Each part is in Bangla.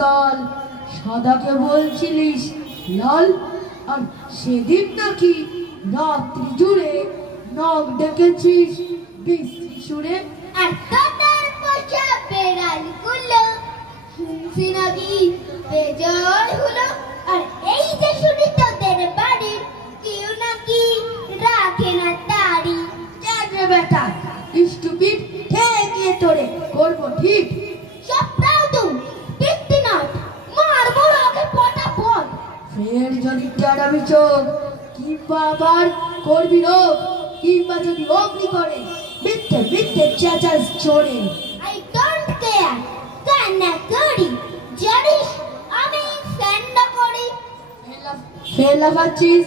কাল সাদাকে বলছিলিস লাল, আর সেদিন নাকি রাত্রি জুড়ে নখ ডেকেছিস বিশ্রী সুরে। আর তোদের পোষা বেড়ালগুলো শুনছি নাকি বেজল হলো। আর এই যে শুনি তোদের বাড়ির কেউ নাকি রাখে না দাড়ি। রে বেটা স্টুপিড, ঠেকিয়ে তোরে করবো ঠিক। সবটাও তো দেখতে না, মারবো ওকে পটাপট। ফের যদি টেরাবি চোখ কিংবা আবার করবি রোগ, কিংবা যদি অগ্নি করে মিথ্যে মিথ্যে চেঁচাস চড়ে। I don't care, কান্না করি, জানিস আমি কান্না করি। ফের লাফাচ্ছিস?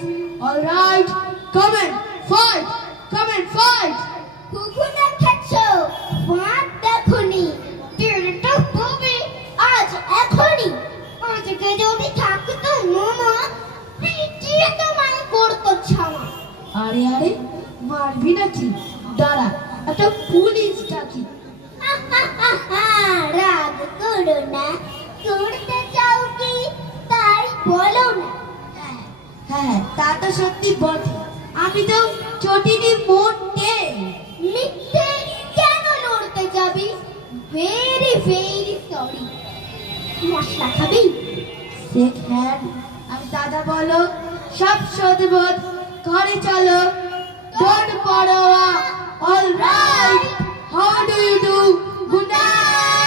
Alright, come and fight, come and fight. কুকুনা খাচ্ছ, ফাঁদ দেখুনি, টেরটা পাবে আজ এখনই। আজকে যদি থাকতো মামা, পিটিয়ে তোমায় করতো ছামা। আরে আরে মারবি নাকি? দাঁড়া একটা পুলিশ ডাকি। রাগ করো না, করতে চাও কি তাই বলো না। হ্যাঁ তা তো সত্যি বটে, আমি তো চটিনি মোটে। মিথ্যে কেন লড়তে যাবি? Very very sorry. মশলা খাবি? শেখ হ্যান্ড আর দাদা বলো, সব শোধবোধ ঘরে চলো। ডোন্ট পরোয়া, alright, how do you do, good night.